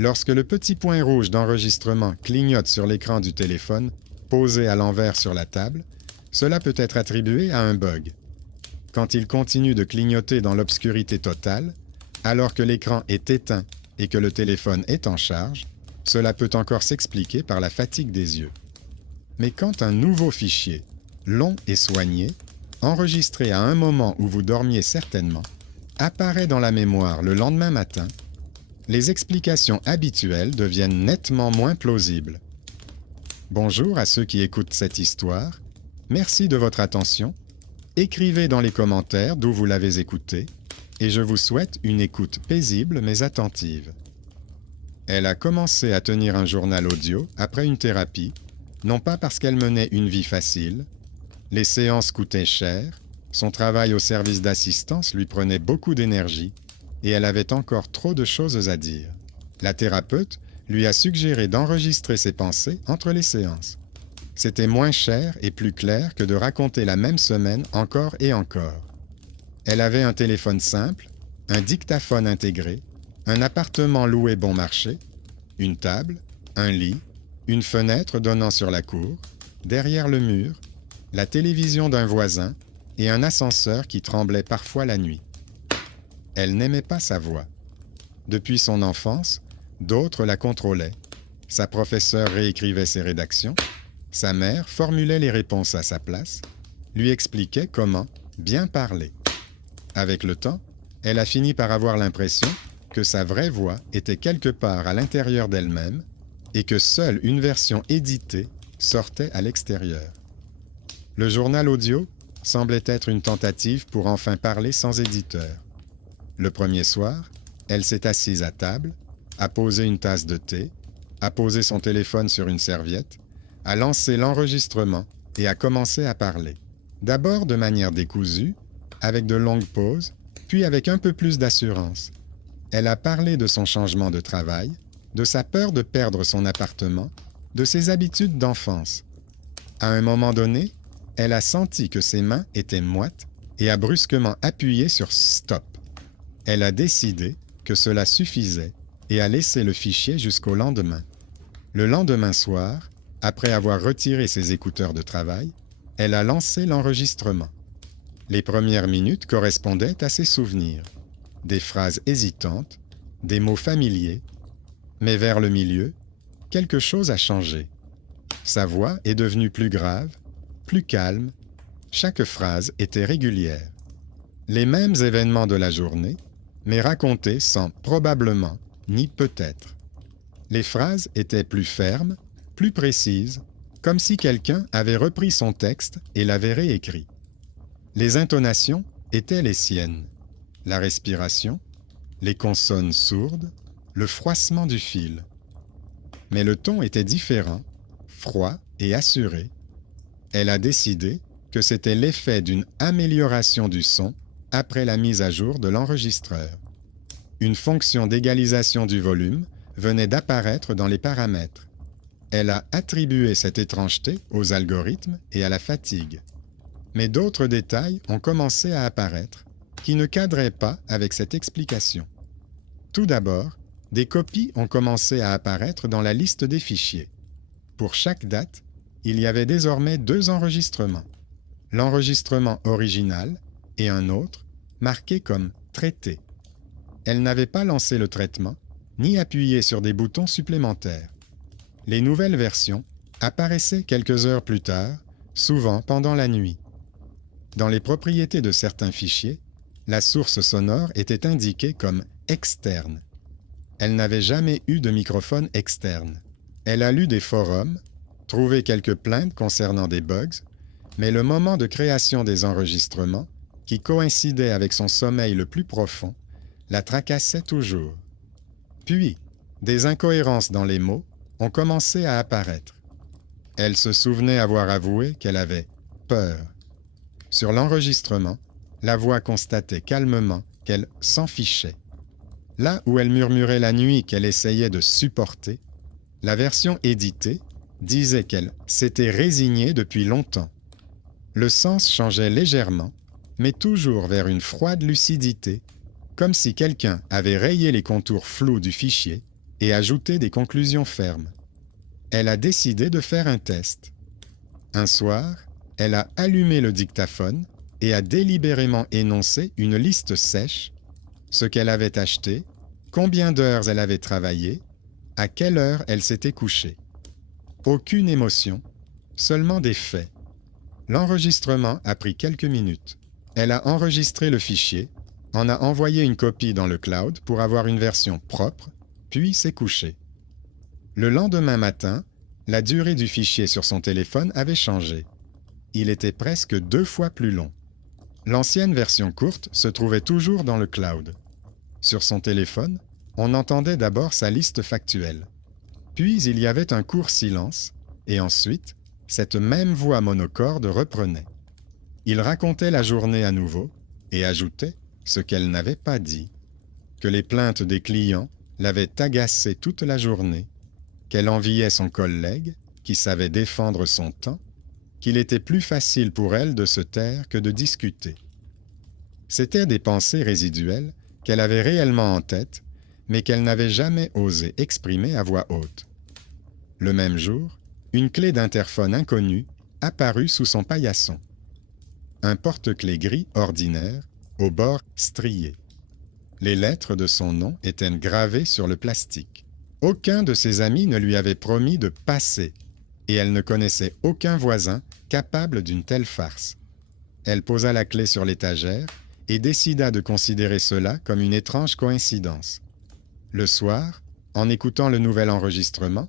Lorsque le petit point rouge d'enregistrement clignote sur l'écran du téléphone, posé à l'envers sur la table, cela peut être attribué à un bug. Quand il continue de clignoter dans l'obscurité totale, alors que l'écran est éteint et que le téléphone est en charge, cela peut encore s'expliquer par la fatigue des yeux. Mais quand un nouveau fichier, long et soigné, enregistré à un moment où vous dormiez certainement, apparaît dans la mémoire le lendemain matin, les explications habituelles deviennent nettement moins plausibles. Bonjour à ceux qui écoutent cette histoire. Merci de votre attention. Écrivez dans les commentaires d'où vous l'avez écoutée et je vous souhaite une écoute paisible mais attentive. Elle a commencé à tenir un journal audio après une thérapie, non pas parce qu'elle menait une vie facile. Les séances coûtaient cher, son travail au service d'assistance lui prenait beaucoup d'énergie et elle avait encore trop de choses à dire. La thérapeute lui a suggéré d'enregistrer ses pensées entre les séances. C'était moins cher et plus clair que de raconter la même semaine encore et encore. Elle avait un téléphone simple, un dictaphone intégré, un appartement loué bon marché, une table, un lit, une fenêtre donnant sur la cour, derrière le mur, la télévision d'un voisin et un ascenseur qui tremblait parfois la nuit. Elle n'aimait pas sa voix. Depuis son enfance, d'autres la contrôlaient. Sa professeure réécrivait ses rédactions, sa mère formulait les réponses à sa place, lui expliquait comment bien parler. Avec le temps, elle a fini par avoir l'impression que sa vraie voix était quelque part à l'intérieur d'elle-même et que seule une version éditée sortait à l'extérieur. Le journal audio semblait être une tentative pour enfin parler sans éditeur. Le premier soir, elle s'est assise à table, a posé une tasse de thé, a posé son téléphone sur une serviette, a lancé l'enregistrement et a commencé à parler. D'abord de manière décousue, avec de longues pauses, puis avec un peu plus d'assurance. Elle a parlé de son changement de travail, de sa peur de perdre son appartement, de ses habitudes d'enfance. À un moment donné, elle a senti que ses mains étaient moites et a brusquement appuyé sur « Stop ». Elle a décidé que cela suffisait et a laissé le fichier jusqu'au lendemain. Le lendemain soir, après avoir retiré ses écouteurs de travail, elle a lancé l'enregistrement. Les premières minutes correspondaient à ses souvenirs. Des phrases hésitantes, des mots familiers, mais vers le milieu, quelque chose a changé. Sa voix est devenue plus grave, plus calme, chaque phrase était régulière. Les mêmes événements de la journée, mais racontés sans probablement ni peut-être. Les phrases étaient plus fermes, plus précises, comme si quelqu'un avait repris son texte et l'avait réécrit. Les intonations étaient les siennes. La respiration, les consonnes sourdes, le froissement du fil. Mais le ton était différent, froid et assuré. Elle a décidé que c'était l'effet d'une amélioration du son après la mise à jour de l'enregistreur. Une fonction d'égalisation du volume venait d'apparaître dans les paramètres. Elle a attribué cette étrangeté aux algorithmes et à la fatigue. Mais d'autres détails ont commencé à apparaître qui ne cadraient pas avec cette explication. Tout d'abord, des copies ont commencé à apparaître dans la liste des fichiers. Pour chaque date, il y avait désormais 2 enregistrements. L'enregistrement original et un autre, marqué comme « traité ». Elle n'avait pas lancé le traitement, ni appuyé sur des boutons supplémentaires. Les nouvelles versions apparaissaient quelques heures plus tard, souvent pendant la nuit. Dans les propriétés de certains fichiers, la source sonore était indiquée comme « externe ». Elle n'avait jamais eu de microphone externe. Elle a lu des forums, trouvé quelques plaintes concernant des bugs, mais le moment de création des enregistrements, qui coïncidait avec son sommeil le plus profond, la tracassait toujours. Puis, des incohérences dans les mots ont commencé à apparaître. Elle se souvenait avoir avoué qu'elle avait peur. Sur l'enregistrement, la voix constatait calmement qu'elle s'en fichait. Là où elle murmurait la nuit qu'elle essayait de supporter, la version éditée disait qu'elle s'était résignée depuis longtemps. Le sens changeait légèrement, mais toujours vers une froide lucidité, comme si quelqu'un avait rayé les contours flous du fichier et ajouter des conclusions fermes. Elle a décidé de faire un test. Un soir, elle a allumé le dictaphone et a délibérément énoncé une liste sèche, ce qu'elle avait acheté, combien d'heures elle avait travaillé, à quelle heure elle s'était couchée. Aucune émotion, seulement des faits. L'enregistrement a pris quelques minutes. Elle a enregistré le fichier, en a envoyé une copie dans le cloud pour avoir une version propre, puis s'est couchée. Le lendemain matin, la durée du fichier sur son téléphone avait changé. Il était presque 2 fois plus long. L'ancienne version courte se trouvait toujours dans le cloud. Sur son téléphone, on entendait d'abord sa liste factuelle. Puis il y avait un court silence, et ensuite, cette même voix monocorde reprenait. Il racontait la journée à nouveau et ajoutait ce qu'elle n'avait pas dit, que les plaintes des clients l'avaient agacée toute la journée, qu'elle enviait son collègue qui savait défendre son temps, qu'il était plus facile pour elle de se taire que de discuter. C'étaient des pensées résiduelles qu'elle avait réellement en tête, mais qu'elle n'avait jamais osé exprimer à voix haute. Le même jour, une clé d'interphone inconnue apparut sous son paillasson. Un porte-clés gris ordinaire, au bord strié. Les lettres de son nom étaient gravées sur le plastique. Aucun de ses amis ne lui avait promis de passer, et elle ne connaissait aucun voisin capable d'une telle farce. Elle posa la clé sur l'étagère et décida de considérer cela comme une étrange coïncidence. Le soir, en écoutant le nouvel enregistrement,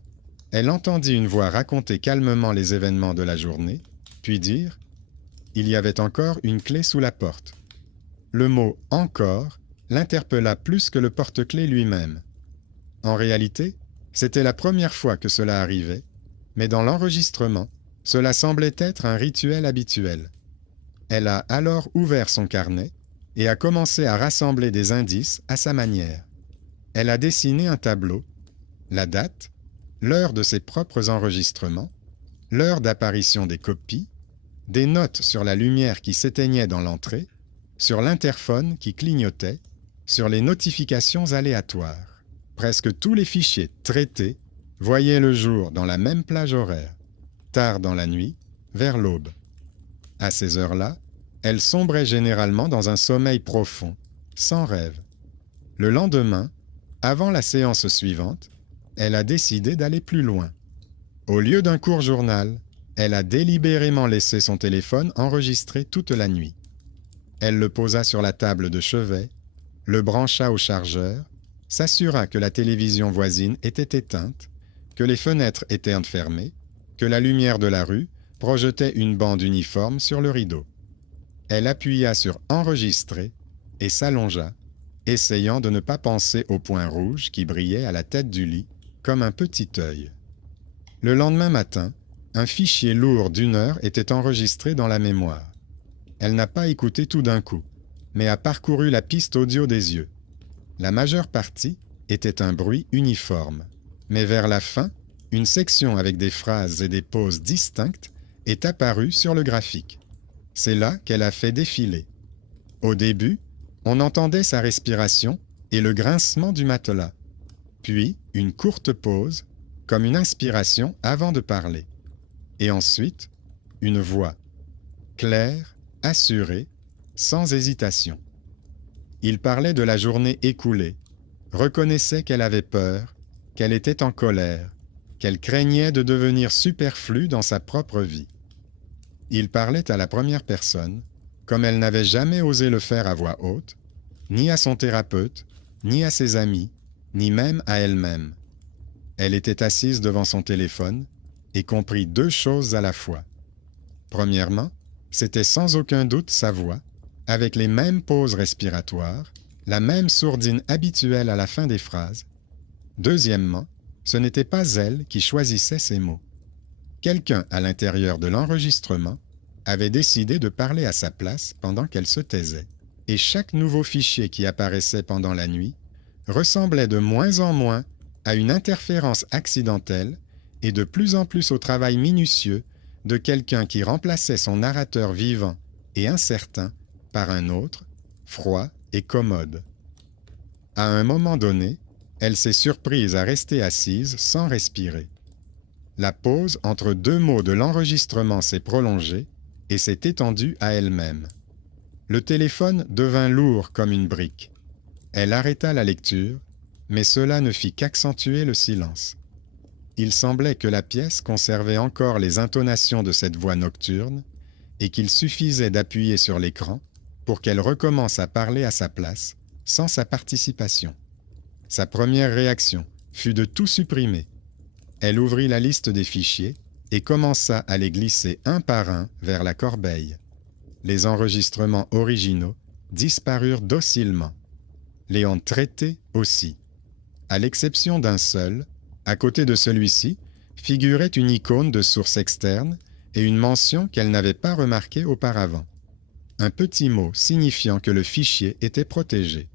elle entendit une voix raconter calmement les événements de la journée, puis dire « Il y avait encore une clé sous la porte ». Le mot « encore » l'interpella plus que le porte-clés lui-même. En réalité, c'était la première fois que cela arrivait, mais dans l'enregistrement, cela semblait être un rituel habituel. Elle a alors ouvert son carnet et a commencé à rassembler des indices à sa manière. Elle a dessiné un tableau, la date, l'heure de ses propres enregistrements, l'heure d'apparition des copies, des notes sur la lumière qui s'éteignait dans l'entrée, sur l'interphone qui clignotait, sur les notifications aléatoires. Presque tous les fichiers traités voyaient le jour dans la même plage horaire, tard dans la nuit, vers l'aube. À ces heures-là, elle sombrait généralement dans un sommeil profond, sans rêve. Le lendemain, avant la séance suivante, elle a décidé d'aller plus loin. Au lieu d'un court journal, elle a délibérément laissé son téléphone enregistrer toute la nuit. Elle le posa sur la table de chevet, le brancha au chargeur, s'assura que la télévision voisine était éteinte, que les fenêtres étaient fermées, que la lumière de la rue projetait une bande uniforme sur le rideau. Elle appuya sur « Enregistrer » et s'allongea, essayant de ne pas penser au point rouge qui brillait à la tête du lit comme un petit œil. Le lendemain matin, un fichier lourd d'1 heure était enregistré dans la mémoire. Elle n'a pas écouté tout d'un coup, mais a parcouru la piste audio des yeux. La majeure partie était un bruit uniforme, mais vers la fin, une section avec des phrases et des pauses distinctes est apparue sur le graphique. C'est là qu'elle a fait défiler. Au début, on entendait sa respiration et le grincement du matelas, puis une courte pause, comme une inspiration avant de parler. Et ensuite, une voix, claire, assurée, sans hésitation. Il parlait de la journée écoulée, reconnaissait qu'elle avait peur, qu'elle était en colère, qu'elle craignait de devenir superflue dans sa propre vie. Il parlait à la première personne, comme elle n'avait jamais osé le faire à voix haute, ni à son thérapeute, ni à ses amis, ni même à elle-même. Elle était assise devant son téléphone et comprit 2 choses à la fois. Premièrement, c'était sans aucun doute sa voix, avec les mêmes pauses respiratoires, la même sourdine habituelle à la fin des phrases. Deuxièmement, ce n'était pas elle qui choisissait ses mots. Quelqu'un à l'intérieur de l'enregistrement avait décidé de parler à sa place pendant qu'elle se taisait, et chaque nouveau fichier qui apparaissait pendant la nuit ressemblait de moins en moins à une interférence accidentelle et de plus en plus au travail minutieux de quelqu'un qui remplaçait son narrateur vivant et incertain par un autre, froid et commode. À un moment donné, Elle s'est surprise à rester assise sans respirer. La pause entre deux mots de l'enregistrement s'est prolongée et s'est étendue à elle-même. Le téléphone devint lourd comme une brique. Elle arrêta la lecture, mais cela ne fit qu'accentuer le silence. Il semblait que la pièce conservait encore les intonations de cette voix nocturne et qu'il suffisait d'appuyer sur l'écran pour qu'elle recommence à parler à sa place, sans sa participation. Sa première réaction fut de tout supprimer. Elle ouvrit la liste des fichiers et commença à les glisser un par un vers la corbeille. Les enregistrements originaux disparurent docilement. Les ondes traitées aussi. À l'exception d'un seul, à côté de celui-ci, figurait une icône de source externe et une mention qu'elle n'avait pas remarquée auparavant. Un petit mot signifiant que le fichier était protégé.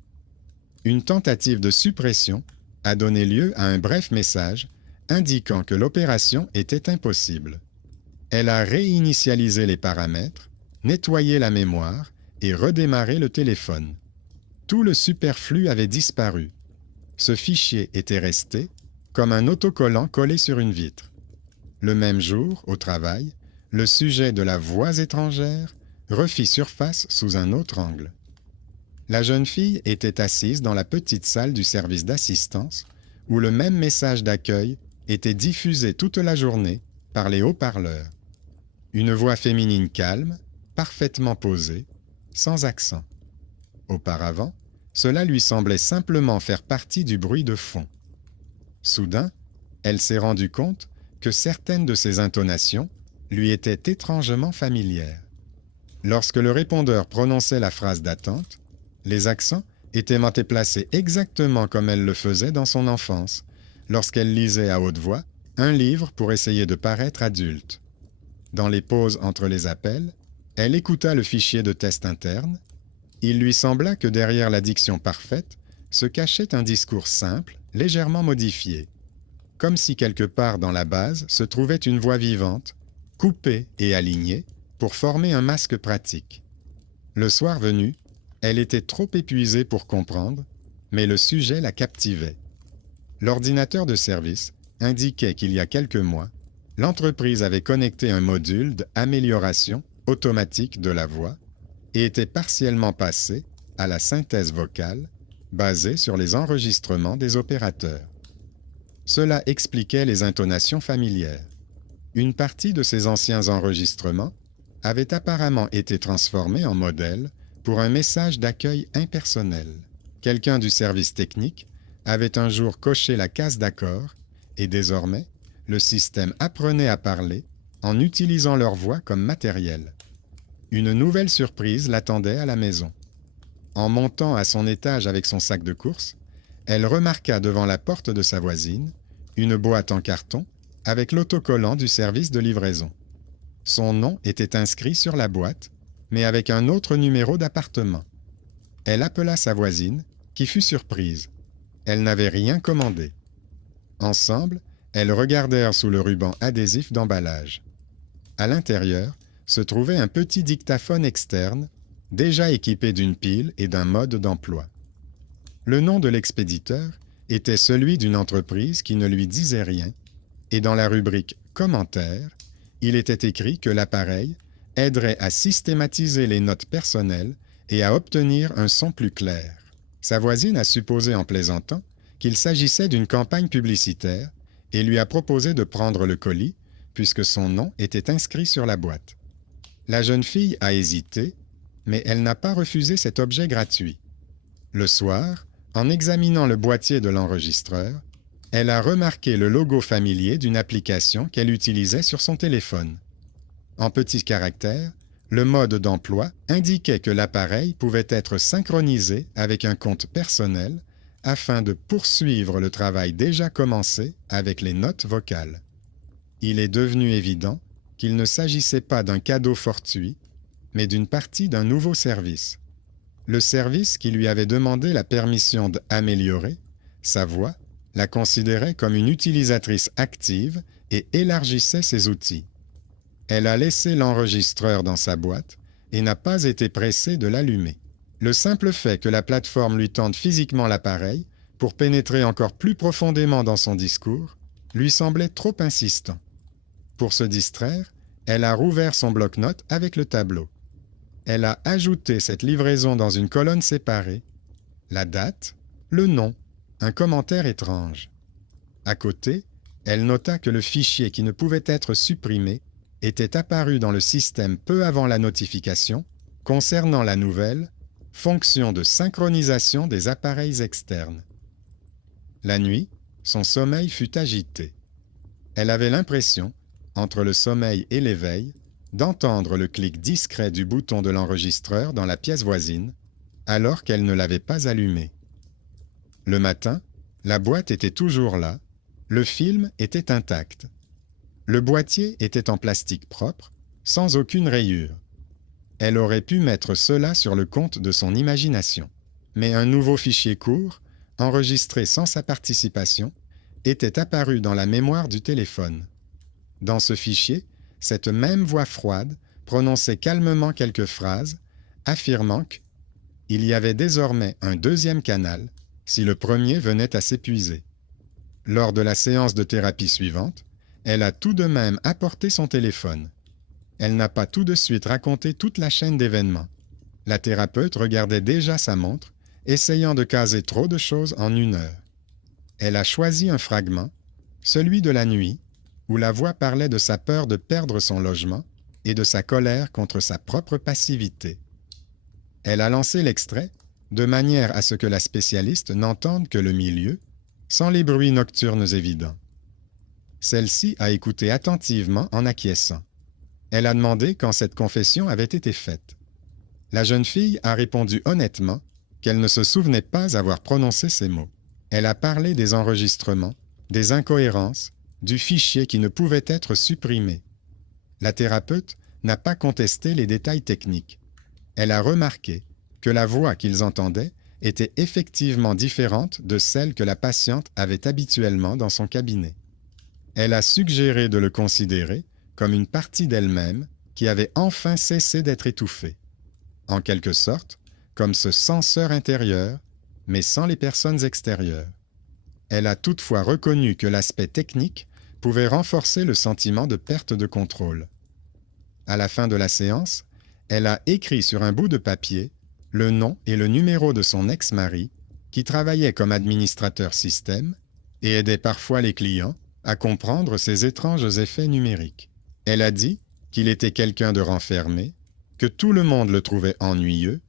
Une tentative de suppression a donné lieu à un bref message indiquant que l'opération était impossible. Elle a réinitialisé les paramètres, nettoyé la mémoire et redémarré le téléphone. Tout le superflu avait disparu. Ce fichier était resté comme un autocollant collé sur une vitre. Le même jour, au travail, le sujet de la voix étrangère refit surface sous un autre angle. La jeune fille était assise dans la petite salle du service d'assistance où le même message d'accueil était diffusé toute la journée par les haut-parleurs. Une voix féminine calme, parfaitement posée, sans accent. Auparavant, cela lui semblait simplement faire partie du bruit de fond. Soudain, elle s'est rendue compte que certaines de ses intonations lui étaient étrangement familières. Lorsque le répondeur prononçait la phrase d'attente, les accents étaient placés exactement comme elle le faisait dans son enfance, lorsqu'elle lisait à haute voix un livre pour essayer de paraître adulte. Dans les pauses entre les appels, elle écouta le fichier de test interne. Il lui sembla que derrière la diction parfaite se cachait un discours simple, légèrement modifié, comme si quelque part dans la base se trouvait une voix vivante, coupée et alignée, pour former un masque pratique. Le soir venu, elle était trop épuisée pour comprendre, mais le sujet la captivait. L'ordinateur de service indiquait qu'il y a quelques mois, l'entreprise avait connecté un module d'amélioration automatique de la voix et était partiellement passée à la synthèse vocale basée sur les enregistrements des opérateurs. Cela expliquait les intonations familières. Une partie de ces anciens enregistrements avait apparemment été transformée en modèle pour un message d'accueil impersonnel. Quelqu'un du service technique avait un jour coché la case d'accord et désormais, le système apprenait à parler en utilisant leur voix comme matériel. Une nouvelle surprise l'attendait à la maison. En montant à son étage avec son sac de courses, elle remarqua devant la porte de sa voisine une boîte en carton avec l'autocollant du service de livraison. Son nom était inscrit sur la boîte, mais avec un autre numéro d'appartement. Elle appela sa voisine, qui fut surprise. Elle n'avait rien commandé. Ensemble, elles regardèrent sous le ruban adhésif d'emballage. À l'intérieur se trouvait un petit dictaphone externe, déjà équipé d'une pile et d'un mode d'emploi. Le nom de l'expéditeur était celui d'une entreprise qui ne lui disait rien, et dans la rubrique « Commentaires », il était écrit que l'appareil aiderait à systématiser les notes personnelles et à obtenir un son plus clair. Sa voisine a supposé en plaisantant qu'il s'agissait d'une campagne publicitaire et lui a proposé de prendre le colis puisque son nom était inscrit sur la boîte. La jeune fille a hésité, mais elle n'a pas refusé cet objet gratuit. Le soir, en examinant le boîtier de l'enregistreur, elle a remarqué le logo familier d'une application qu'elle utilisait sur son téléphone. En petits caractères, le mode d'emploi indiquait que l'appareil pouvait être synchronisé avec un compte personnel afin de poursuivre le travail déjà commencé avec les notes vocales. Il est devenu évident qu'il ne s'agissait pas d'un cadeau fortuit, mais d'une partie d'un nouveau service. Le service qui lui avait demandé la permission d'améliorer sa voix la considérait comme une utilisatrice active et élargissait ses outils. Elle a laissé l'enregistreur dans sa boîte et n'a pas été pressée de l'allumer. Le simple fait que la plateforme lui tende physiquement l'appareil pour pénétrer encore plus profondément dans son discours, lui semblait trop insistant. Pour se distraire, elle a rouvert son bloc-notes avec le tableau. Elle a ajouté cette livraison dans une colonne séparée, la date, le nom, un commentaire étrange. À côté, elle nota que le fichier qui ne pouvait être supprimé était apparu dans le système peu avant la notification concernant la nouvelle « fonction de synchronisation des appareils externes ». La nuit, son sommeil fut agité. Elle avait l'impression, entre le sommeil et l'éveil, d'entendre le clic discret du bouton de l'enregistreur dans la pièce voisine, alors qu'elle ne l'avait pas allumé. Le matin, la boîte était toujours là, le film était intact. Le boîtier était en plastique propre, sans aucune rayure. Elle aurait pu mettre cela sur le compte de son imagination. Mais un nouveau fichier court, enregistré sans sa participation, était apparu dans la mémoire du téléphone. Dans ce fichier, cette même voix froide prononçait calmement quelques phrases, affirmant qu'il y avait désormais un deuxième canal si le premier venait à s'épuiser. Lors de la séance de thérapie suivante, elle a tout de même apporté son téléphone. Elle n'a pas tout de suite raconté toute la chaîne d'événements. La thérapeute regardait déjà sa montre, essayant de caser trop de choses en 1 heure. Elle a choisi un fragment, celui de la nuit, où la voix parlait de sa peur de perdre son logement et de sa colère contre sa propre passivité. Elle a lancé l'extrait de manière à ce que la spécialiste n'entende que le milieu, sans les bruits nocturnes évidents. Celle-ci a écouté attentivement en acquiesçant. Elle a demandé quand cette confession avait été faite. La jeune fille a répondu honnêtement qu'elle ne se souvenait pas avoir prononcé ces mots. Elle a parlé des enregistrements, des incohérences, du fichier qui ne pouvait être supprimé. La thérapeute n'a pas contesté les détails techniques. Elle a remarqué que la voix qu'ils entendaient était effectivement différente de celle que la patiente avait habituellement dans son cabinet. Elle a suggéré de le considérer comme une partie d'elle-même qui avait enfin cessé d'être étouffée. En quelque sorte, comme ce censeur intérieur, mais sans les personnes extérieures. Elle a toutefois reconnu que l'aspect technique pouvait renforcer le sentiment de perte de contrôle. À la fin de la séance, elle a écrit sur un bout de papier le nom et le numéro de son ex-mari, qui travaillait comme administrateur système et aidait parfois les clients à comprendre ces étranges effets numériques. Elle a dit qu'il était quelqu'un de renfermé, que tout le monde le trouvait ennuyeux,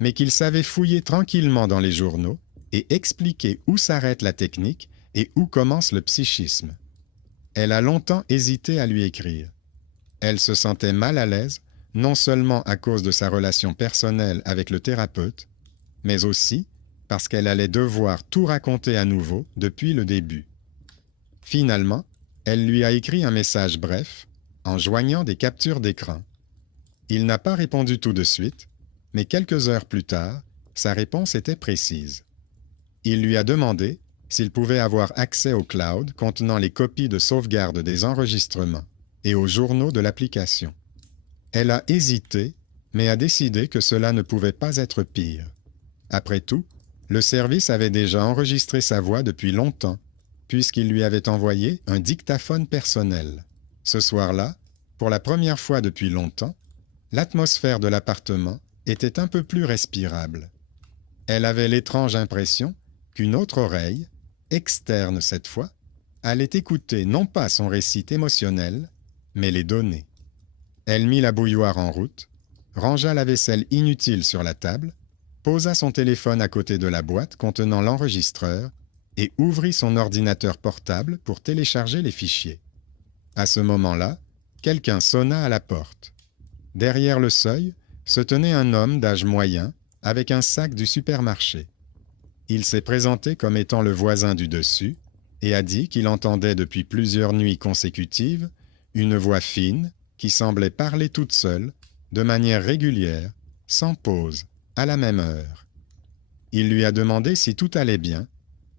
mais qu'il savait fouiller tranquillement dans les journaux et expliquer où s'arrête la technique et où commence le psychisme. Elle a longtemps hésité à lui écrire. Elle se sentait mal à l'aise, non seulement à cause de sa relation personnelle avec le thérapeute, mais aussi parce qu'elle allait devoir tout raconter à nouveau depuis le début. Finalement, elle lui a écrit un message bref, en joignant des captures d'écran. Il n'a pas répondu tout de suite, mais quelques heures plus tard, sa réponse était précise. Il lui a demandé s'il pouvait avoir accès au cloud contenant les copies de sauvegarde des enregistrements et aux journaux de l'application. Elle a hésité, mais a décidé que cela ne pouvait pas être pire. Après tout, le service avait déjà enregistré sa voix depuis longtemps, puisqu'il lui avait envoyé un dictaphone personnel. Ce soir-là, pour la première fois depuis longtemps, l'atmosphère de l'appartement était un peu plus respirable. Elle avait l'étrange impression qu'une autre oreille, externe cette fois, allait écouter non pas son récit émotionnel, mais les données. Elle mit la bouilloire en route, rangea la vaisselle inutile sur la table, posa son téléphone à côté de la boîte contenant l'enregistreur et ouvrit son ordinateur portable pour télécharger les fichiers. À ce moment-là, quelqu'un sonna à la porte. Derrière le seuil se tenait un homme d'âge moyen avec un sac du supermarché. Il s'est présenté comme étant le voisin du dessus et a dit qu'il entendait depuis plusieurs nuits consécutives une voix fine qui semblait parler toute seule, de manière régulière, sans pause, à la même heure. Il lui a demandé si tout allait bien,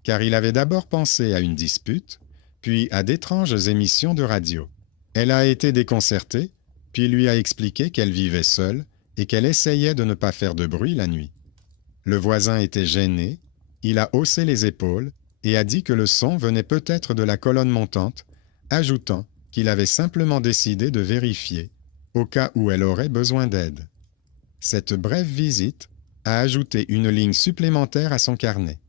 car il avait d'abord pensé à une dispute, puis à d'étranges émissions de radio. Elle a été déconcertée, puis lui a expliqué qu'elle vivait seule et qu'elle essayait de ne pas faire de bruit la nuit. Le voisin était gêné, Il a haussé les épaules et a dit que le son venait peut-être de la colonne montante, ajoutant qu'il avait simplement décidé de vérifier, au cas où elle aurait besoin d'aide. Cette brève visite a ajouté une ligne supplémentaire à son carnet.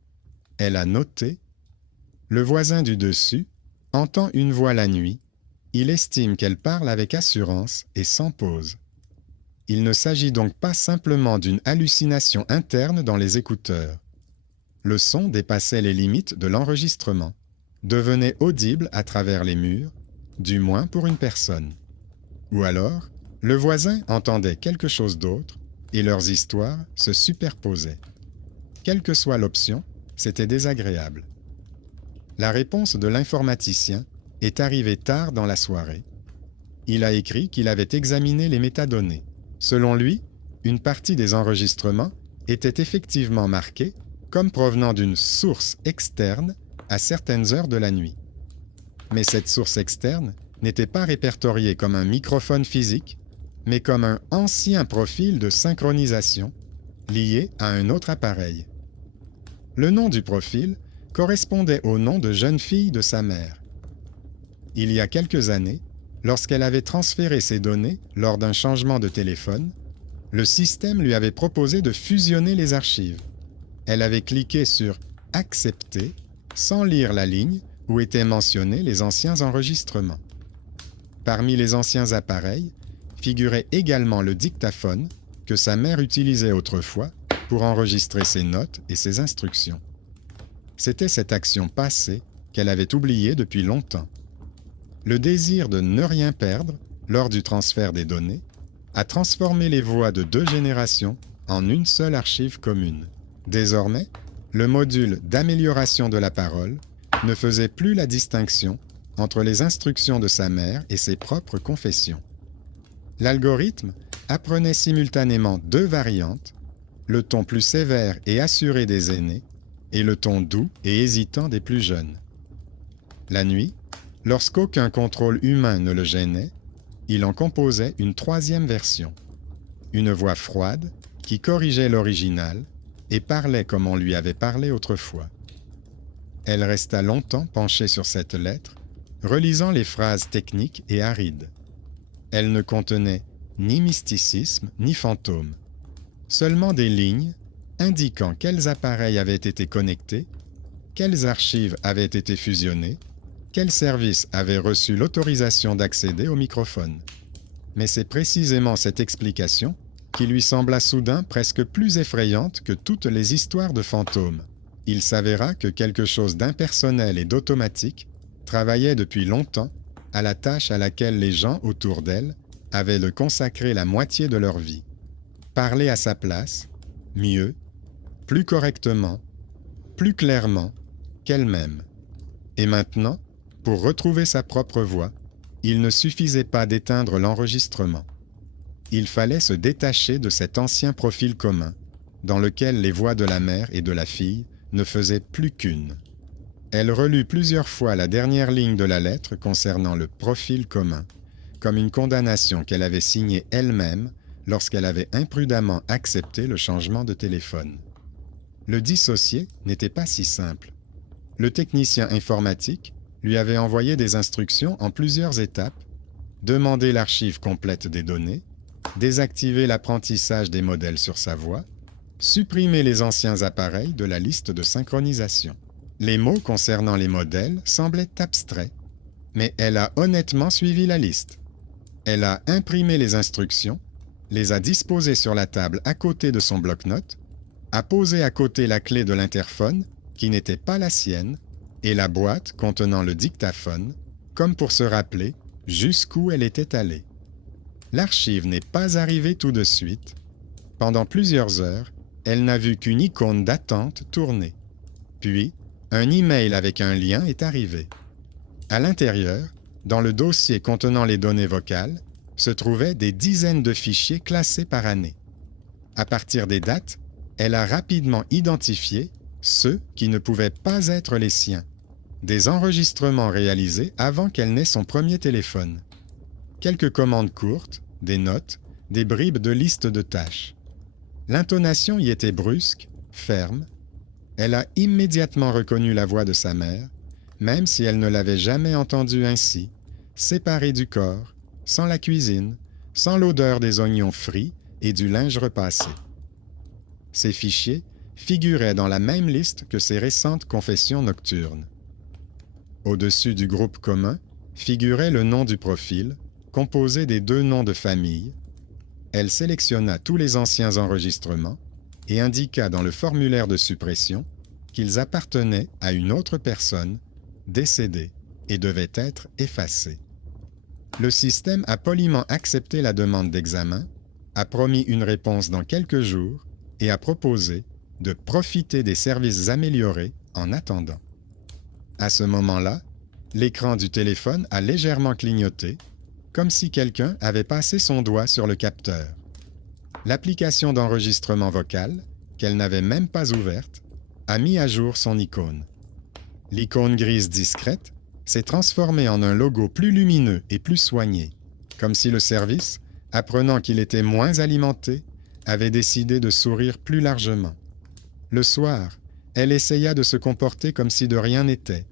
Elle a noté « Le voisin du dessus entend une voix la nuit. Il estime qu'elle parle avec assurance et sans pause. » Il ne s'agit donc pas simplement d'une hallucination interne dans les écouteurs. Le son dépassait les limites de l'enregistrement, devenait audible à travers les murs, du moins pour une personne. Ou alors, le voisin entendait quelque chose d'autre et leurs histoires se superposaient. Quelle que soit l'option, c'était désagréable. La réponse de l'informaticien est arrivée tard dans la soirée. Il a écrit qu'il avait examiné les métadonnées. Selon lui, une partie des enregistrements était effectivement marquée comme provenant d'une source externe à certaines heures de la nuit. Mais cette source externe n'était pas répertoriée comme un microphone physique, mais comme un ancien profil de synchronisation lié à un autre appareil. Le nom du profil correspondait au nom de jeune fille de sa mère. Il y a quelques années, lorsqu'elle avait transféré ses données lors d'un changement de téléphone, le système lui avait proposé de fusionner les archives. Elle avait cliqué sur « Accepter » sans lire la ligne où étaient mentionnés les anciens enregistrements. Parmi les anciens appareils figurait également le dictaphone que sa mère utilisait autrefois pour enregistrer ses notes et ses instructions. C'était cette action passée qu'elle avait oubliée depuis longtemps. Le désir de ne rien perdre lors du transfert des données a transformé les voix de 2 générations en une seule archive commune. Désormais, le module d'amélioration de la parole ne faisait plus la distinction entre les instructions de sa mère et ses propres confessions. L'algorithme apprenait simultanément 2 variantes, le ton plus sévère et assuré des aînés et le ton doux et hésitant des plus jeunes. La nuit, lorsqu'aucun contrôle humain ne le gênait, il en composait une 3e version, une voix froide qui corrigeait l'original et parlait comme on lui avait parlé autrefois. Elle resta longtemps penchée sur cette lettre, relisant les phrases techniques et arides. Elle ne contenait ni mysticisme ni fantôme, seulement des lignes indiquant quels appareils avaient été connectés, quelles archives avaient été fusionnées, quel service avait reçu l'autorisation d'accéder au microphone. Mais c'est précisément cette explication qui lui sembla soudain presque plus effrayante que toutes les histoires de fantômes. Il s'avéra que quelque chose d'impersonnel et d'automatique travaillait depuis longtemps à la tâche à laquelle les gens autour d'elle avaient de consacrer la moitié de leur vie. Parler à sa place, mieux, plus correctement, plus clairement qu'elle-même. Et maintenant, pour retrouver sa propre voix, il ne suffisait pas d'éteindre l'enregistrement. Il fallait se détacher de cet ancien profil commun, dans lequel les voix de la mère et de la fille ne faisaient plus qu'une. Elle relut plusieurs fois la dernière ligne de la lettre concernant le profil commun, comme une condamnation qu'elle avait signée elle-même lorsqu'elle avait imprudemment accepté le changement de téléphone. Le dissocier n'était pas si simple. Le technicien informatique lui avait envoyé des instructions en plusieurs étapes, demander l'archive complète des données, désactiver l'apprentissage des modèles sur sa voix, supprimer les anciens appareils de la liste de synchronisation. Les mots concernant les modèles semblaient abstraits, mais elle a honnêtement suivi la liste. Elle a imprimé les instructions, les a disposées sur la table à côté de son bloc-notes, a posé à côté la clé de l'interphone, qui n'était pas la sienne, et la boîte contenant le dictaphone, comme pour se rappeler jusqu'où elle était allée. L'archive n'est pas arrivée tout de suite. Pendant plusieurs heures, elle n'a vu qu'une icône d'attente tourner. Puis, un email avec un lien est arrivé. À l'intérieur, dans le dossier contenant les données vocales, se trouvaient des dizaines de fichiers classés par année. À partir des dates, elle a rapidement identifié ceux qui ne pouvaient pas être les siens, des enregistrements réalisés avant qu'elle n'ait son premier téléphone. Quelques commandes courtes, des notes, des bribes de listes de tâches. L'intonation y était brusque, ferme. Elle a immédiatement reconnu la voix de sa mère, même si elle ne l'avait jamais entendue ainsi, séparée du corps, sans la cuisine, sans l'odeur des oignons frits et du linge repassé. Ces fichiers figuraient dans la même liste que ses récentes confessions nocturnes. Au-dessus du groupe commun figurait le nom du profil, composé des 2 noms de famille. Elle sélectionna tous les anciens enregistrements et indiqua dans le formulaire de suppression qu'ils appartenaient à une autre personne décédée et devaient être effacés. Le système a poliment accepté la demande d'examen, a promis une réponse dans quelques jours et a proposé de profiter des services améliorés en attendant. À ce moment-là, l'écran du téléphone a légèrement clignoté, comme si quelqu'un avait passé son doigt sur le capteur. L'application d'enregistrement vocal, qu'elle n'avait même pas ouverte, a mis à jour son icône. L'icône grise discrète s'est transformée en un logo plus lumineux et plus soigné, comme si le service, apprenant qu'il était moins alimenté, avait décidé de sourire plus largement. Le soir, elle essaya de se comporter comme si de rien n'était.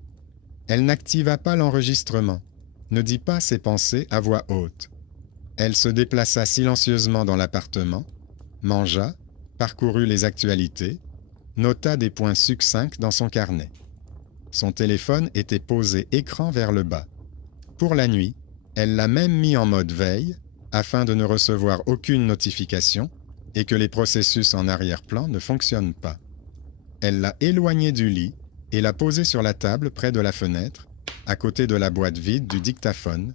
Elle n'activa pas l'enregistrement, ne dit pas ses pensées à voix haute. Elle se déplaça silencieusement dans l'appartement, mangea, parcourut les actualités, nota des points succincts dans son carnet. Son téléphone était posé écran vers le bas. Pour la nuit, elle l'a même mis en mode veille, afin de ne recevoir aucune notification et que les processus en arrière-plan ne fonctionnent pas. Elle l'a éloigné du lit et l'a posé sur la table près de la fenêtre, à côté de la boîte vide du dictaphone,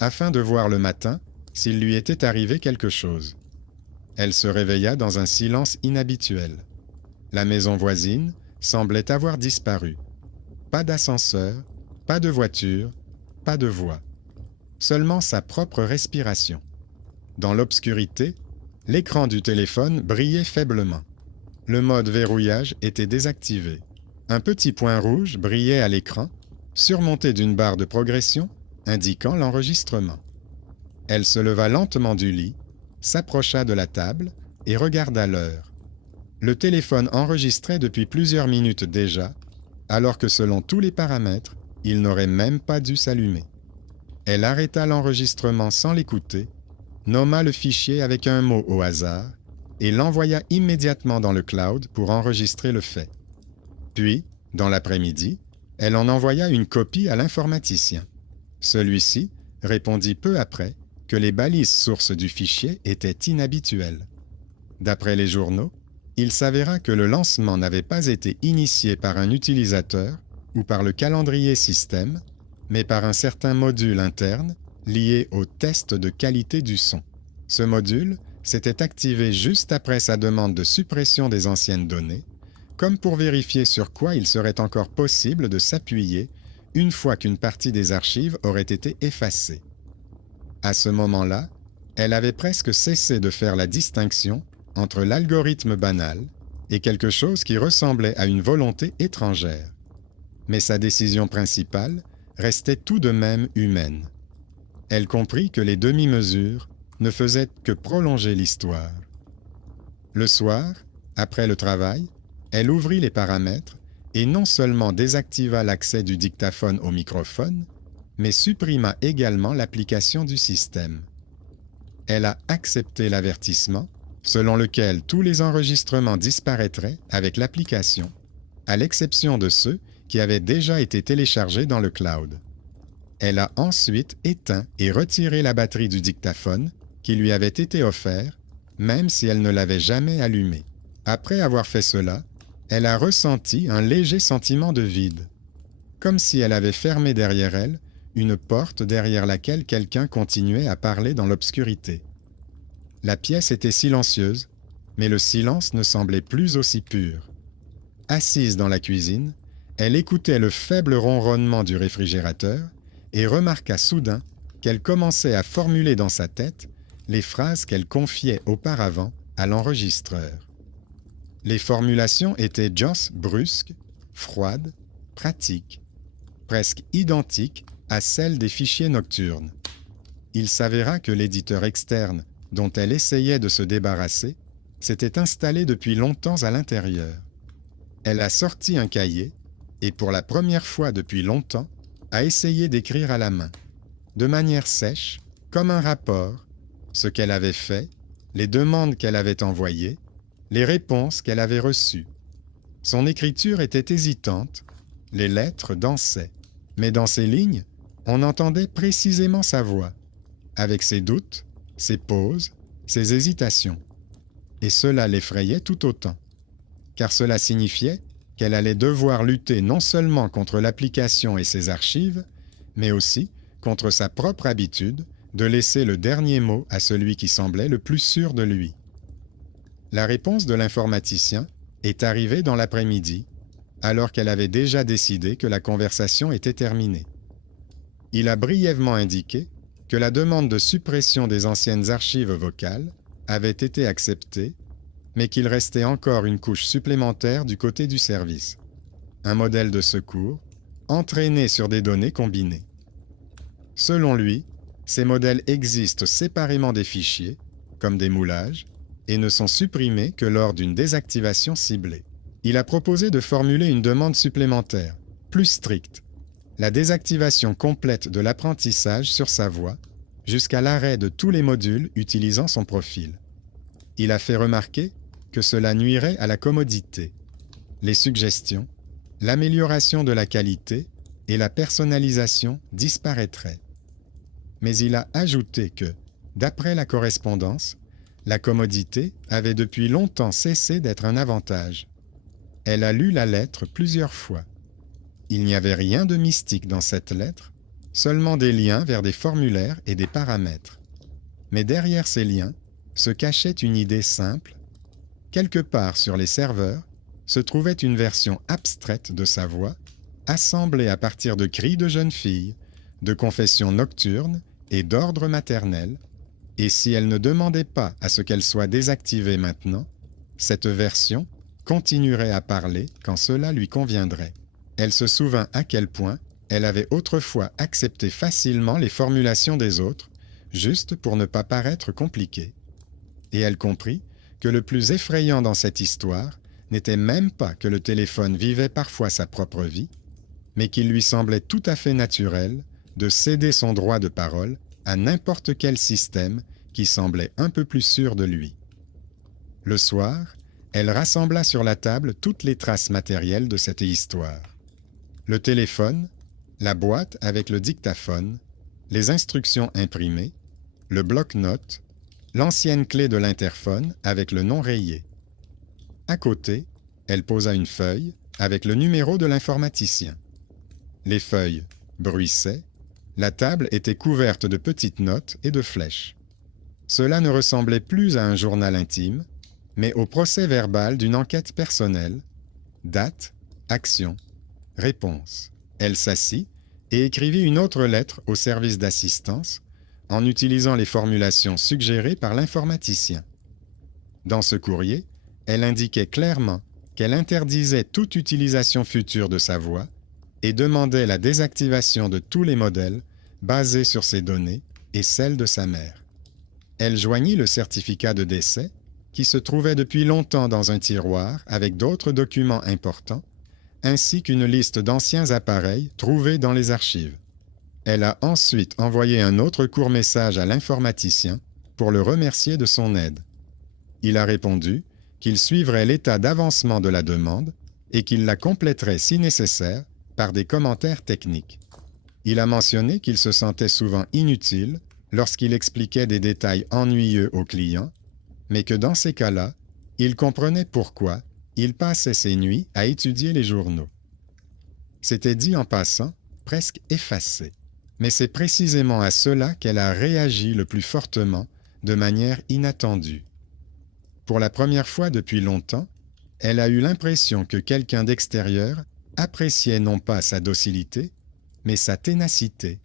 afin de voir le matin s'il lui était arrivé quelque chose. Elle se réveilla dans un silence inhabituel. La maison voisine semblait avoir disparu. Pas d'ascenseur, pas de voiture, pas de voix. Seulement sa propre respiration. Dans l'obscurité, l'écran du téléphone brillait faiblement. Le mode verrouillage était désactivé. Un petit point rouge brillait à l'écran, surmonté d'une barre de progression indiquant l'enregistrement. Elle se leva lentement du lit, s'approcha de la table et regarda l'heure. Le téléphone enregistrait depuis plusieurs minutes déjà, alors que selon tous les paramètres, il n'aurait même pas dû s'allumer. Elle arrêta l'enregistrement sans l'écouter, nomma le fichier avec un mot au hasard et l'envoya immédiatement dans le cloud pour enregistrer le fait. Puis, dans l'après-midi, elle en envoya une copie à l'informaticien. Celui-ci répondit peu après que les balises sources du fichier étaient inhabituelles. D'après les journaux, il s'avéra que le lancement n'avait pas été initié par un utilisateur ou par le calendrier système, mais par un certain module interne lié au test de qualité du son. Ce module s'était activé juste après sa demande de suppression des anciennes données, comme pour vérifier sur quoi il serait encore possible de s'appuyer une fois qu'une partie des archives aurait été effacée. À ce moment-là, elle avait presque cessé de faire la distinction entre l'algorithme banal et quelque chose qui ressemblait à une volonté étrangère. Mais sa décision principale restait tout de même humaine. Elle comprit que les demi-mesures ne faisaient que prolonger l'histoire. Le soir, après le travail, elle ouvrit les paramètres et non seulement désactiva l'accès du dictaphone au microphone, mais supprima également l'application du système. Elle a accepté l'avertissement selon lequel tous les enregistrements disparaîtraient avec l'application, à l'exception de ceux qui avaient déjà été téléchargés dans le cloud. Elle a ensuite éteint et retiré la batterie du dictaphone qui lui avait été offert, même si elle ne l'avait jamais allumé. Après avoir fait cela, elle a ressenti un léger sentiment de vide, comme si elle avait fermé derrière elle une porte derrière laquelle quelqu'un continuait à parler dans l'obscurité. La pièce était silencieuse, mais le silence ne semblait plus aussi pur. Assise dans la cuisine, elle écoutait le faible ronronnement du réfrigérateur et remarqua soudain qu'elle commençait à formuler dans sa tête les phrases qu'elle confiait auparavant à l'enregistreur. Les formulations étaient just brusques, froides, pratiques, presque identiques à celles des fichiers nocturnes. Il s'avéra que l'éditeur externe dont elle essayait de se débarrasser s'était installé depuis longtemps à l'intérieur. Elle a sorti un cahier et pour la première fois depuis longtemps, a essayé d'écrire à la main, de manière sèche, comme un rapport, ce qu'elle avait fait, les demandes qu'elle avait envoyées, les réponses qu'elle avait reçues. Son écriture était hésitante, les lettres dansaient, mais dans ses lignes, on entendait précisément sa voix, avec ses doutes, ses pauses, ses hésitations. Et cela l'effrayait tout autant, car cela signifiait qu'elle allait devoir lutter non seulement contre l'application et ses archives, mais aussi contre sa propre habitude de laisser le dernier mot à celui qui semblait le plus sûr de lui. La réponse de l'informaticien est arrivée dans l'après-midi, alors qu'elle avait déjà décidé que la conversation était terminée. Il a brièvement indiqué que la demande de suppression des anciennes archives vocales avait été acceptée, mais qu'il restait encore une couche supplémentaire du côté du service. Un modèle de secours, entraîné sur des données combinées. Selon lui, ces modèles existent séparément des fichiers, comme des moulages, et ne sont supprimés que lors d'une désactivation ciblée. Il a proposé de formuler une demande supplémentaire, plus stricte, la désactivation complète de l'apprentissage sur sa voix, jusqu'à l'arrêt de tous les modules utilisant son profil. Il a fait remarquer que cela nuirait à la commodité, les suggestions, l'amélioration de la qualité et la personnalisation disparaîtraient. Mais il a ajouté que, d'après la correspondance, la commodité avait depuis longtemps cessé d'être un avantage. Elle a lu la lettre plusieurs fois. Il n'y avait rien de mystique dans cette lettre, seulement des liens vers des formulaires et des paramètres. Mais derrière ces liens se cachait une idée simple. Quelque part sur les serveurs se trouvait une version abstraite de sa voix, assemblée à partir de cris de jeunes filles, de confessions nocturnes et d'ordre maternel, et si elle ne demandait pas à ce qu'elle soit désactivée maintenant, cette version continuerait à parler quand cela lui conviendrait. Elle se souvint à quel point elle avait autrefois accepté facilement les formulations des autres, juste pour ne pas paraître compliquée. Et elle comprit que le plus effrayant dans cette histoire n'était même pas que le téléphone vivait parfois sa propre vie, mais qu'il lui semblait tout à fait naturel de céder son droit de parole à n'importe quel système qui semblait un peu plus sûr de lui. Le soir, elle rassembla sur la table toutes les traces matérielles de cette histoire. Le téléphone, la boîte avec le dictaphone, les instructions imprimées, le bloc-notes, l'ancienne clé de l'interphone avec le nom rayé. À côté, elle posa une feuille avec le numéro de l'informaticien. Les feuilles bruissaient, la table était couverte de petites notes et de flèches. Cela ne ressemblait plus à un journal intime, mais au procès-verbal d'une enquête personnelle. Date, action, réponse. Elle s'assit et écrivit une autre lettre au service d'assistance en utilisant les formulations suggérées par l'informaticien. Dans ce courrier, elle indiquait clairement qu'elle interdisait toute utilisation future de sa voix et demandait la désactivation de tous les modèles basés sur ces données et celles de sa mère. Elle joignit le certificat de décès, qui se trouvait depuis longtemps dans un tiroir avec d'autres documents importants, ainsi qu'une liste d'anciens appareils trouvés dans les archives. Elle a ensuite envoyé un autre court message à l'informaticien pour le remercier de son aide. Il a répondu qu'il suivrait l'état d'avancement de la demande et qu'il la compléterait si nécessaire par des commentaires techniques. Il a mentionné qu'il se sentait souvent inutile lorsqu'il expliquait des détails ennuyeux aux clients, mais que dans ces cas-là, il comprenait pourquoi il passait ses nuits à étudier les journaux. C'était dit en passant, presque effacé, mais c'est précisément à cela qu'elle a réagi le plus fortement, de manière inattendue. Pour la première fois depuis longtemps, elle a eu l'impression que quelqu'un d'extérieur appréciait non pas sa docilité, mais sa ténacité,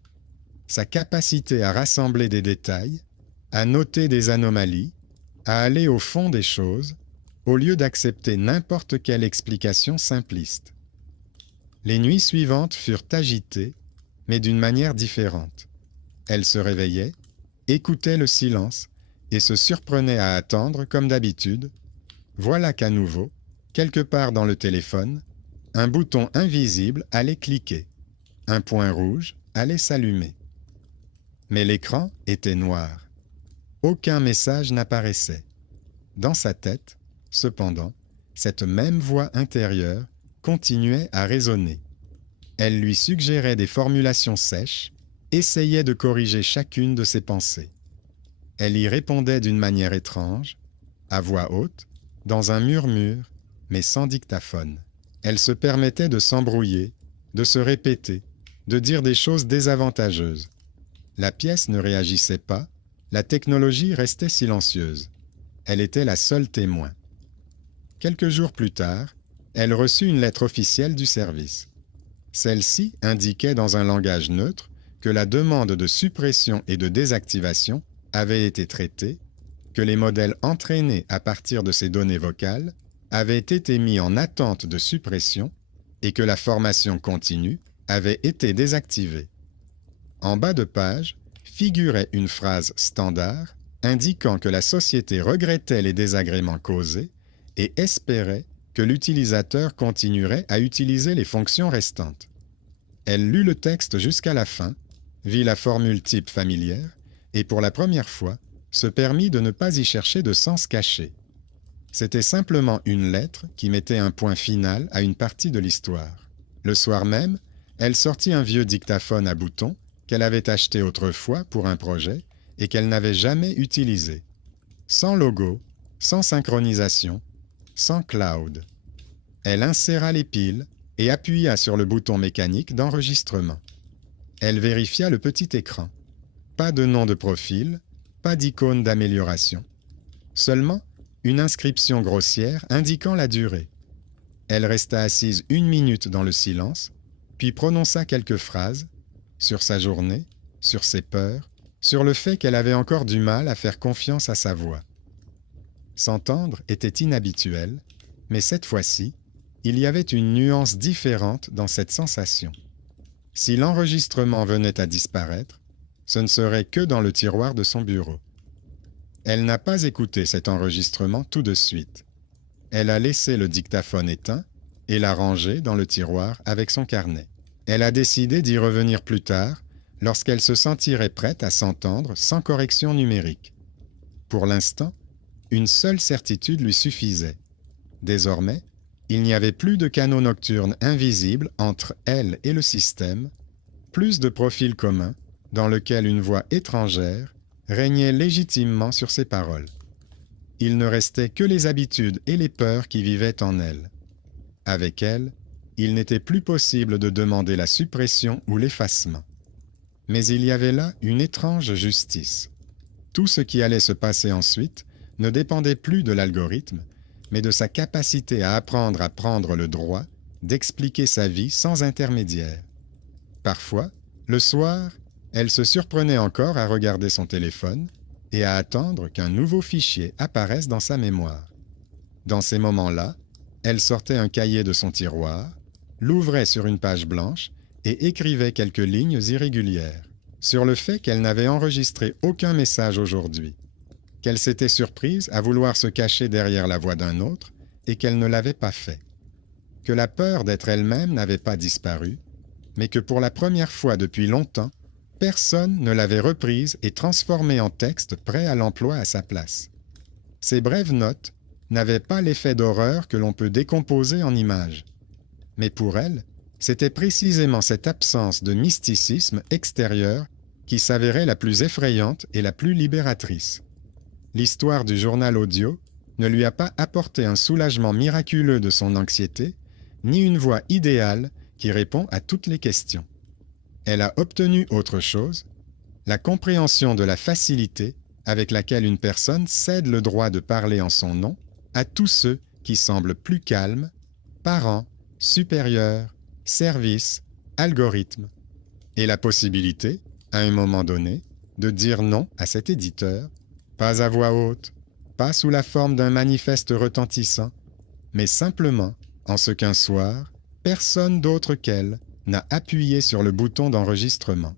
sa capacité à rassembler des détails, à noter des anomalies, à aller au fond des choses, au lieu d'accepter n'importe quelle explication simpliste. Les nuits suivantes furent agitées, mais d'une manière différente. Elle se réveillait, écoutait le silence et se surprenait à attendre, comme d'habitude. Voilà qu'à nouveau, Quelque part dans le téléphone, un bouton invisible allait cliquer. Un point rouge allait s'allumer. Mais l'écran était noir. Aucun message n'apparaissait. Dans sa tête, cependant, cette même voix intérieure continuait à résonner. Elle lui suggérait des formulations sèches, essayait de corriger chacune de ses pensées. Elle y répondait d'une manière étrange, à voix haute, dans un murmure, mais sans dictaphone. Elle se permettait de s'embrouiller, de se répéter, de dire des choses désavantageuses. La pièce ne réagissait pas, la technologie restait silencieuse. Elle était la seule témoin. Quelques jours plus tard, elle reçut une lettre officielle du service. Celle-ci indiquait dans un langage neutre que la demande de suppression et de désactivation avait été traitée, que les modèles entraînés à partir de ces données vocales avaient été mis en attente de suppression et que la formation continue avait été désactivée. En bas de page figurait une phrase standard indiquant que la société regrettait les désagréments causés et espérait que l'utilisateur continuerait à utiliser les fonctions restantes. Elle lut le texte jusqu'à la fin, vit la formule type familière et pour la première fois se permit de ne pas y chercher de sens caché. C'était simplement une lettre qui mettait un point final à une partie de l'histoire. Le soir même, elle sortit un vieux dictaphone à boutons qu'elle avait acheté autrefois pour un projet et qu'elle n'avait jamais utilisé. Sans logo, sans synchronisation, sans cloud. Elle inséra les piles et appuya sur le bouton mécanique d'enregistrement. Elle vérifia le petit écran. Pas de nom de profil, pas d'icône d'amélioration. Seulement une inscription grossière indiquant la durée. Elle resta assise 1 minute dans le silence, puis prononça quelques phrases sur sa journée, sur ses peurs, sur le fait qu'elle avait encore du mal à faire confiance à sa voix. S'entendre était inhabituel, mais cette fois-ci, il y avait une nuance différente dans cette sensation. Si l'enregistrement venait à disparaître, ce ne serait que dans le tiroir de son bureau. Elle n'a pas écouté cet enregistrement tout de suite. Elle a laissé le dictaphone éteint et l'a rangé dans le tiroir avec son carnet. Elle a décidé d'y revenir plus tard, lorsqu'elle se sentirait prête à s'entendre sans correction numérique. Pour l'instant, une seule certitude lui suffisait. Désormais, il n'y avait plus de canaux nocturnes invisibles entre elle et le système, plus de profils communs dans lequel une voix étrangère régnait légitimement sur ses paroles. Il ne restait que les habitudes et les peurs qui vivaient en elle. Avec elle, il n'était plus possible de demander la suppression ou l'effacement. Mais il y avait là une étrange justice. Tout ce qui allait se passer ensuite ne dépendait plus de l'algorithme, mais de sa capacité à apprendre à prendre le droit d'expliquer sa vie sans intermédiaire. Parfois, le soir, elle se surprenait encore à regarder son téléphone et à attendre qu'un nouveau fichier apparaisse dans sa mémoire. Dans ces moments-là, elle sortait un cahier de son tiroir, l'ouvrait sur une page blanche et écrivait quelques lignes irrégulières sur le fait qu'elle n'avait enregistré aucun message aujourd'hui, qu'elle s'était surprise à vouloir se cacher derrière la voix d'un autre et qu'elle ne l'avait pas fait, que la peur d'être elle-même n'avait pas disparu, mais que pour la première fois depuis longtemps, personne ne l'avait reprise et transformée en texte prêt à l'emploi à sa place. Ces brèves notes n'avaient pas l'effet d'horreur que l'on peut décomposer en images. Mais pour elle, c'était précisément cette absence de mysticisme extérieur qui s'avérait la plus effrayante et la plus libératrice. L'histoire du journal audio ne lui a pas apporté un soulagement miraculeux de son anxiété, ni une voix idéale qui répond à toutes les questions. Elle a obtenu autre chose, la compréhension de la facilité avec laquelle une personne cède le droit de parler en son nom à tous ceux qui semblent plus calmes, parents, supérieurs, services, algorithmes, et la possibilité, à un moment donné, de dire non à cet éditeur, pas à voix haute, pas sous la forme d'un manifeste retentissant, mais simplement en ce qu'un soir, personne d'autre qu'elle n'a appuyé sur le bouton d'enregistrement.